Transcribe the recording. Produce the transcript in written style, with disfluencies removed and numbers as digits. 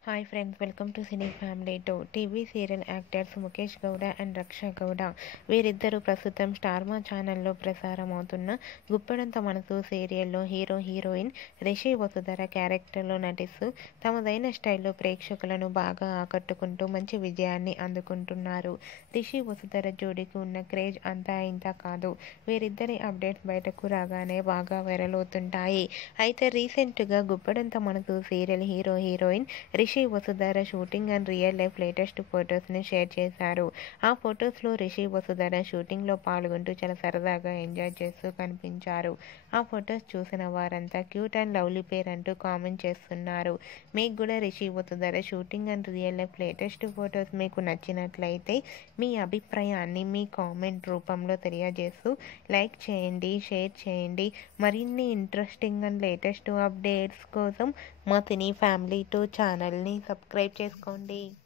Hi friends, welcome to cine family 2. TV serial actors Mukesh Gowda and రక్ష గౌడ వీరిద్దరూ ప్రస్తుతం స్టార్మా ఛానల్లో ప్రసారం అవుతున్న గుప్పెడంత మనసు సీరియల్లో హీరో హీరోయిన్ రిషి వసుధర క్యారెక్టర్లో నటిస్తూ తమదైన స్టైల్లో ప్రేక్షకులను బాగా ఆకట్టుకుంటూ మంచి విజయాన్ని అందుకుంటున్నారు. రిషి వసుధర జోడీకి ఉన్న క్రేజ్ అంతా ఇంతా కాదు. వీరిద్దరి అప్డేట్స్ బయటకు రాగానే బాగా వైరల్ అవుతుంటాయి. అయితే రీసెంట్గా గుప్పెడంత మనసు serial hero heroine Rishi Vasudhara shooting and real life latest ఫొటోస్ని షేర్ చేశారు. ఆ ఫొటోస్లో రిషి వసుధర షూటింగ్లో పాల్గొంటూ చాలా సరదాగా ఎంజాయ్ చేస్తూ కనిపించారు. ఆ ఫొటోస్ చూసిన వారంతా క్యూట్ అండ్ లవ్లీ పేర్ అంటూ కామెంట్ చేస్తున్నారు. మీకు కూడా Rishi Vasudhara shooting and real life latest photos మీకు నచ్చినట్లయితే మీ అభిప్రాయాన్ని మీ కామెంట్ రూపంలో తెలియజేస్తూ లైక్ చేయండి, షేర్ చేయండి. మరిన్ని ఇంట్రెస్టింగ్ అండ్ లేటెస్ట్ అప్డేట్స్ కోసం మా సినీ ఫ్యామిలీ 2 ఛానల్ని సబ్స్క్రైబ్ చేసుకోండి.